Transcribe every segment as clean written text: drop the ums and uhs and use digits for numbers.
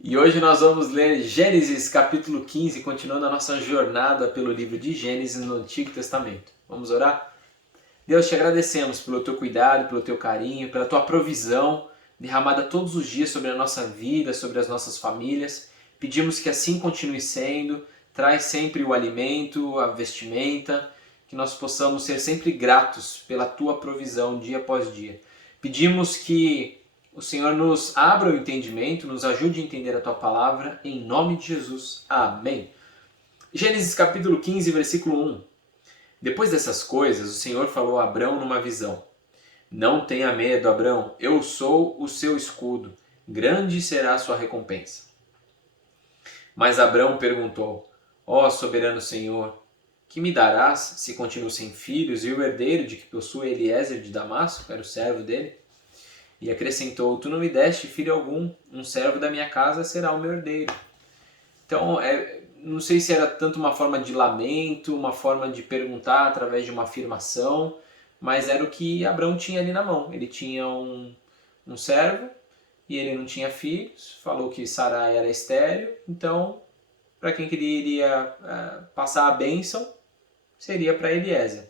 E hoje nós vamos ler Gênesis capítulo 15, continuando a nossa jornada pelo livro de Gênesis no Antigo Testamento. Vamos orar? Deus, te agradecemos pelo teu cuidado, pelo teu carinho, pela tua provisão derramada todos os dias sobre a nossa vida, sobre as nossas famílias. Pedimos que assim continue sendo, traz sempre o alimento, a vestimenta, que nós possamos ser sempre gratos pela tua provisão dia após dia. Pedimos que o Senhor nos abra o entendimento, nos ajude a entender a tua palavra, em nome de Jesus. Amém. Gênesis capítulo 15, versículo 1. Depois dessas coisas, o Senhor falou a Abrão numa visão. Não tenha medo, Abrão, eu sou o seu escudo, grande será a sua recompensa. Mas Abrão perguntou, ó soberano Senhor, que me darás se continuo sem filhos e o herdeiro de que possui Eliezer de Damasco, era o servo dele? E acrescentou, tu não me deste filho algum, um servo da minha casa será o meu herdeiro. Então, não sei se era tanto uma forma de lamento, uma forma de perguntar através de uma afirmação, mas era o que Abrão tinha ali na mão. Ele tinha um servo e ele não tinha filhos, falou que Sarai era estéril, então para quem queria passar a bênção, seria para Eliezer.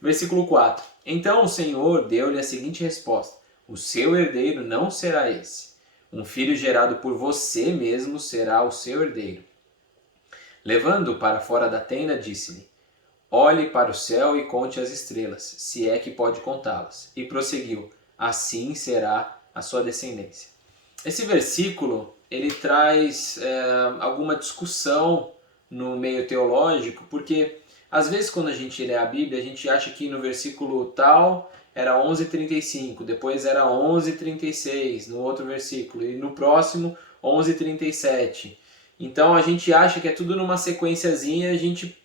Versículo 4. Então o Senhor deu-lhe a seguinte resposta, o seu herdeiro não será esse. Um filho gerado por você mesmo será o seu herdeiro. Levando-o para fora da tenda, disse-lhe, olhe para o céu e conte as estrelas, se é que pode contá-las. E prosseguiu, assim será a sua descendência. Esse versículo, ele traz alguma discussão no meio teológico, porque às vezes quando a gente lê a Bíblia, a gente acha que no versículo tal era 11:35, depois era 11:36 no outro versículo, e no próximo 11:37. Então a gente acha que é tudo numa sequenciazinha, a gente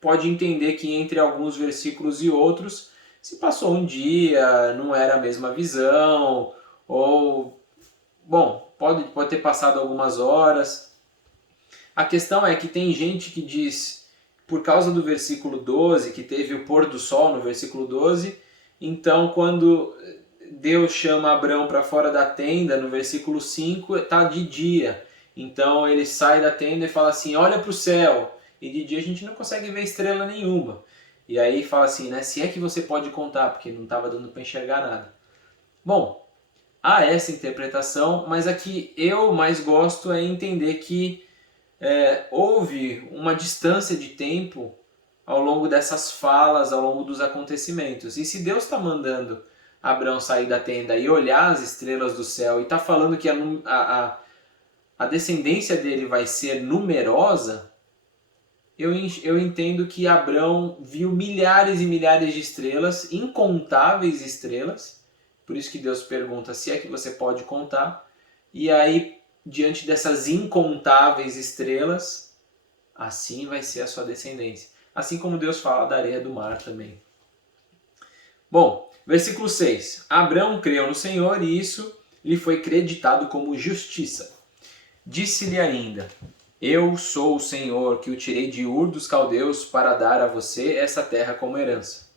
pode entender que entre alguns versículos e outros se passou um dia, não era a mesma visão, ou, bom, pode ter passado algumas horas. A questão é que tem gente que diz, por causa do versículo 12, que teve o pôr do sol no versículo 12, então quando Deus chama Abrão para fora da tenda, no versículo 5, está de dia. Então ele sai da tenda e fala assim, olha para o céu. E de dia a gente não consegue ver estrela nenhuma. E aí fala assim, né, se é que você pode contar, porque não estava dando para enxergar nada. Bom, há essa interpretação, mas a que eu mais gosto é entender que houve uma distância de tempo ao longo dessas falas, ao longo dos acontecimentos. E se Deus está mandando Abrão sair da tenda e olhar as estrelas do céu e está falando que a descendência dele vai ser numerosa, eu entendo que Abrão viu milhares e milhares de estrelas, incontáveis estrelas, por isso que Deus pergunta se é que você pode contar, e aí, diante dessas incontáveis estrelas, assim vai ser a sua descendência. Assim como Deus fala da areia do mar também. Bom, versículo 6. Abrão creu no Senhor e isso lhe foi creditado como justiça. Disse-lhe ainda, eu sou o Senhor que o tirei de Ur dos Caldeus para dar a você essa terra como herança.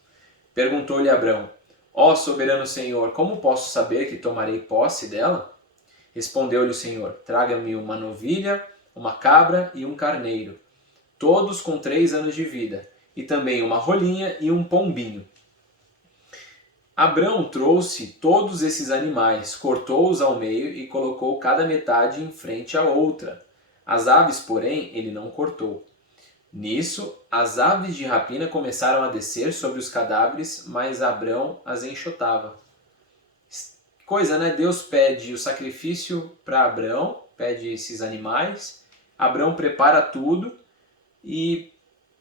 Perguntou-lhe Abrão, ó soberano Senhor, como posso saber que tomarei posse dela? Respondeu-lhe o Senhor, traga-me uma novilha, uma cabra e um carneiro, todos com 3 anos de vida, e também uma rolinha e um pombinho. Abrão trouxe todos esses animais, cortou-os ao meio e colocou cada metade em frente à outra. As aves, porém, ele não cortou. Nisso, as aves de rapina começaram a descer sobre os cadáveres, mas Abrão as enxotava. Coisa, né? Deus pede o sacrifício para Abrão, pede esses animais, Abrão prepara tudo e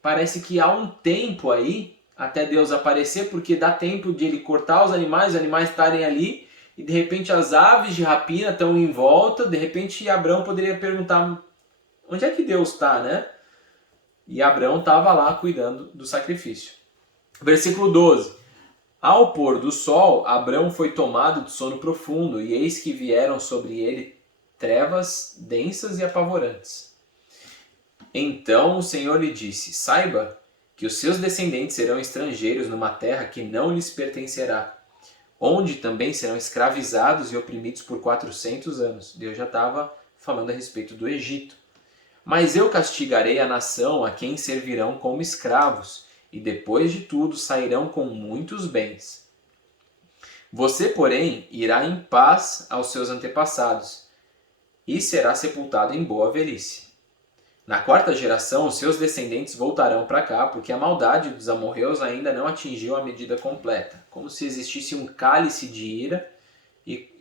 parece que há um tempo aí até Deus aparecer, porque dá tempo de ele cortar os animais estarem ali, e de repente as aves de rapina estão em volta, de repente Abrão poderia perguntar, onde é que Deus está, né? E Abrão estava lá cuidando do sacrifício. Versículo 12. Ao pôr do sol, Abrão foi tomado de sono profundo, e eis que vieram sobre ele trevas densas e apavorantes. Então o Senhor lhe disse, saiba que os seus descendentes serão estrangeiros numa terra que não lhes pertencerá, onde também serão escravizados e oprimidos por 400 anos. Deus já estava falando a respeito do Egito. Mas eu castigarei a nação a quem servirão como escravos, e depois de tudo sairão com muitos bens. Você, porém, irá em paz aos seus antepassados, e será sepultado em boa velhice. Na quarta geração, os seus descendentes voltarão para cá, porque a maldade dos amorreus ainda não atingiu a medida completa. Como se existisse um cálice de ira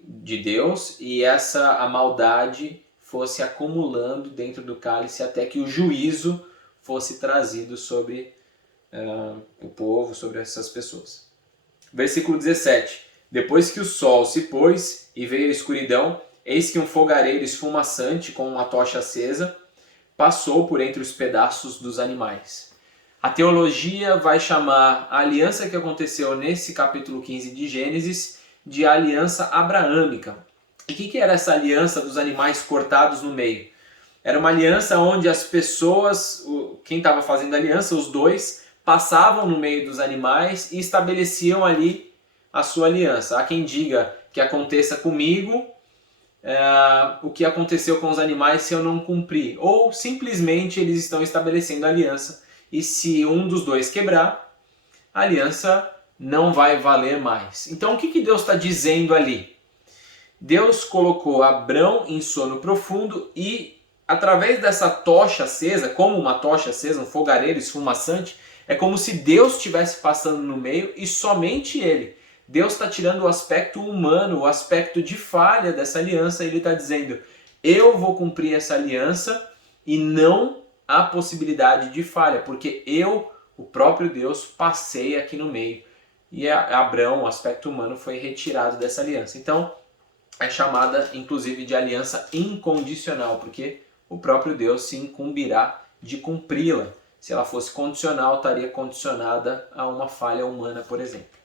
de Deus, e a maldade fosse acumulando dentro do cálice até que o juízo fosse trazido sobre o povo, sobre essas pessoas. Versículo 17. Depois que o sol se pôs e veio a escuridão, eis que um fogareiro esfumaçante com uma tocha acesa passou por entre os pedaços dos animais. A teologia vai chamar a aliança que aconteceu nesse capítulo 15 de Gênesis de aliança abraâmica. E o que era essa aliança dos animais cortados no meio? Era uma aliança onde as pessoas, quem estava fazendo a aliança, os dois, passavam no meio dos animais e estabeleciam ali a sua aliança. Há quem diga que aconteça comigo o que aconteceu com os animais se eu não cumprir. Ou simplesmente eles estão estabelecendo a aliança e se um dos dois quebrar, a aliança não vai valer mais. Então o que Deus está dizendo ali? Deus colocou Abrão em sono profundo e através dessa tocha acesa, como uma tocha acesa, um fogareiro esfumaçante, é como se Deus estivesse passando no meio e somente Ele. Deus está tirando o aspecto humano, o aspecto de falha dessa aliança. Ele está dizendo, eu vou cumprir essa aliança e não há possibilidade de falha, porque eu, o próprio Deus, passei aqui no meio. E Abrão, o aspecto humano, foi retirado dessa aliança. Então, é chamada inclusive de aliança incondicional, porque o próprio Deus se incumbirá de cumpri-la. Se ela fosse condicional, estaria condicionada a uma falha humana, por exemplo.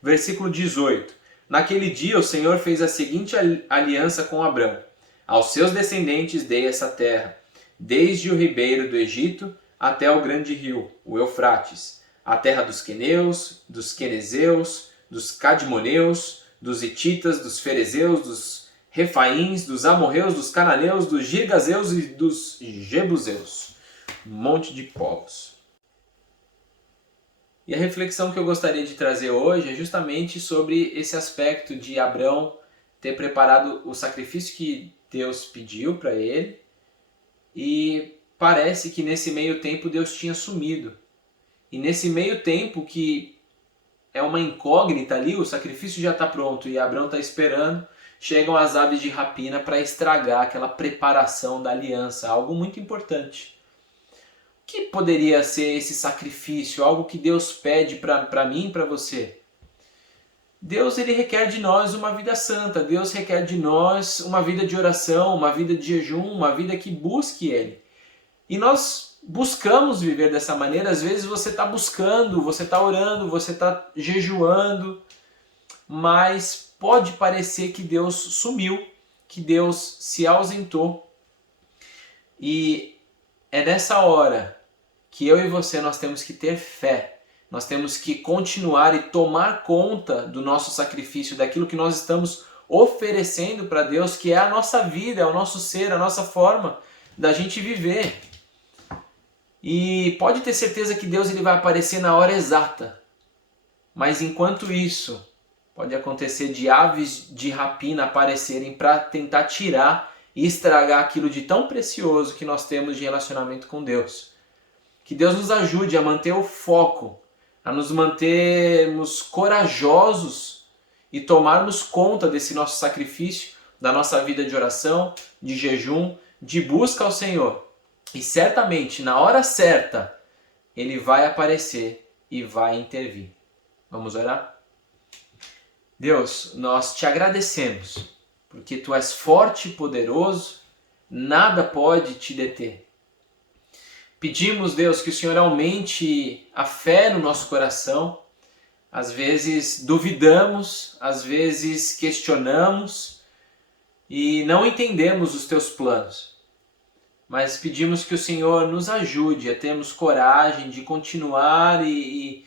Versículo 18. Naquele dia o Senhor fez a seguinte aliança com Abrão. Aos seus descendentes dei essa terra, desde o ribeiro do Egito até o grande rio, o Eufrates, a terra dos queneus, dos quenezeus, dos cadmoneus, dos hititas, dos ferezeus, dos refaíns, dos amorreus, dos cananeus, dos girgazeus e dos jebuseus. Um monte de povos. E a reflexão que eu gostaria de trazer hoje é justamente sobre esse aspecto de Abrão ter preparado o sacrifício que Deus pediu para ele e parece que nesse meio tempo Deus tinha sumido. E nesse meio tempo que é uma incógnita ali, o sacrifício já está pronto e Abrão está esperando, chegam as aves de rapina para estragar aquela preparação da aliança, algo muito importante. O que poderia ser esse sacrifício, algo que Deus pede para mim e para você? Deus ele requer de nós uma vida santa, Deus requer de nós uma vida de oração, uma vida de jejum, uma vida que busque Ele. E nós buscamos viver dessa maneira, às vezes você está buscando, você está orando, você está jejuando, mas pode parecer que Deus sumiu, que Deus se ausentou. E é nessa hora que eu e você nós temos que ter fé, nós temos que continuar e tomar conta do nosso sacrifício, daquilo que nós estamos oferecendo para Deus, que é a nossa vida, é o nosso ser, a nossa forma da gente viver. E pode ter certeza que Deus ele vai aparecer na hora exata. Mas enquanto isso, pode acontecer de aves de rapina aparecerem para tentar tirar e estragar aquilo de tão precioso que nós temos de relacionamento com Deus. Que Deus nos ajude a manter o foco, a nos mantermos corajosos e tomarmos conta desse nosso sacrifício, da nossa vida de oração, de jejum, de busca ao Senhor. E certamente, na hora certa, Ele vai aparecer e vai intervir. Vamos orar? Deus, nós te agradecemos, porque Tu és forte e poderoso, nada pode te deter. Pedimos, Deus, que o Senhor aumente a fé no nosso coração. Às vezes duvidamos, às vezes questionamos e não entendemos os Teus planos. Mas pedimos que o Senhor nos ajude a termos coragem de continuar e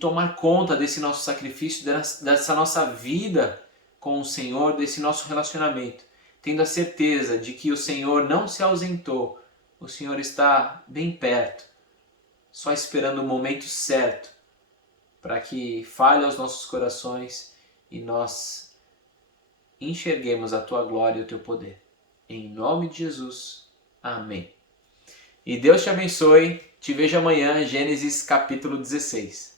tomar conta desse nosso sacrifício, dessa nossa vida com o Senhor, desse nosso relacionamento. tendo a certeza de que o Senhor não se ausentou, o Senhor está bem perto, só esperando o momento certo para que fale aos nossos corações e nós enxerguemos a tua glória e o teu poder. Em nome de Jesus. Amém. E Deus te abençoe. Te vejo amanhã, Gênesis capítulo 16.